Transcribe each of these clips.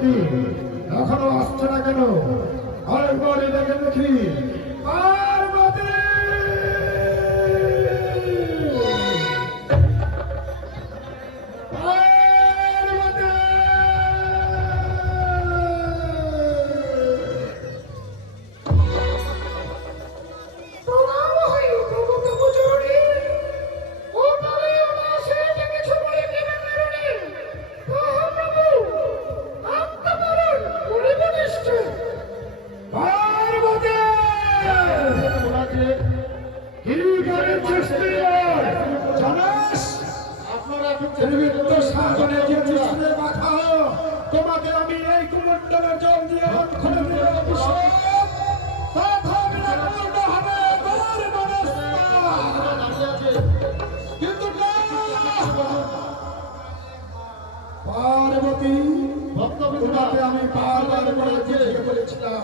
কি এখনো আসছে না কেন? আরেকবার এটাকে দেখি। পার্বতী! তোমাকে আমি এই কুমন্ডলের জল দিয়ে রক্ষণে দিয়ে কিন্তু পার্বতী, তোমাকে আমি বারবার বলেছিলাম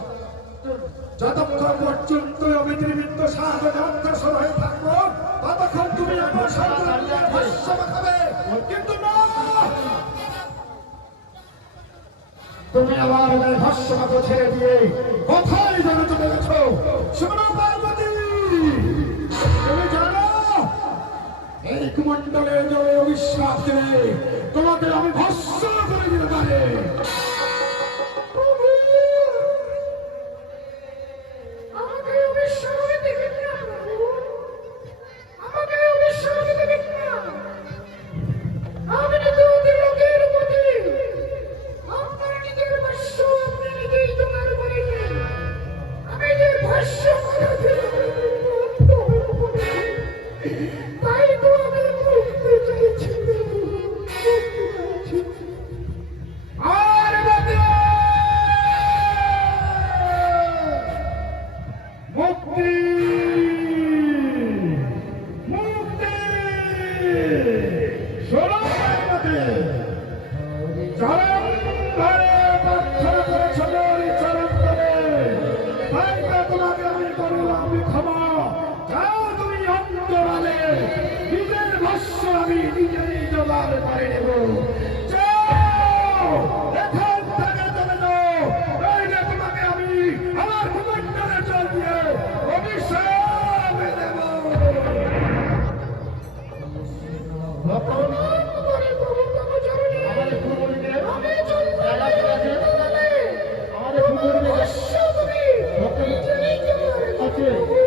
যতক্ষণ পর্যন্ত আমি ত্রিবৃত্ত সাহায্য অগ্রসর হয়ে থাকবো ততক্ষণ তুমি আমার সাথে ভাষ্য মাখাবে, কিন্তু না, তুমি আমার ভাষ্য মাখো ছেড়ে দিয়ে কোথায় যেন চলে গেছো। শোনো পার্বতী, তুমি জানো এই কুমন্ডলের জলে অবিশ্বাস দিলে তোমাকে আমি ভস্ম করে দিতে পারে। আমি নিজেই জোগাড় করে নেব। এখান থেকে চলে যাও, নইলে তোমাকে আমি আমার কুমন্ডলের জল দিয়ে অভিশাপ দেব। আমাদের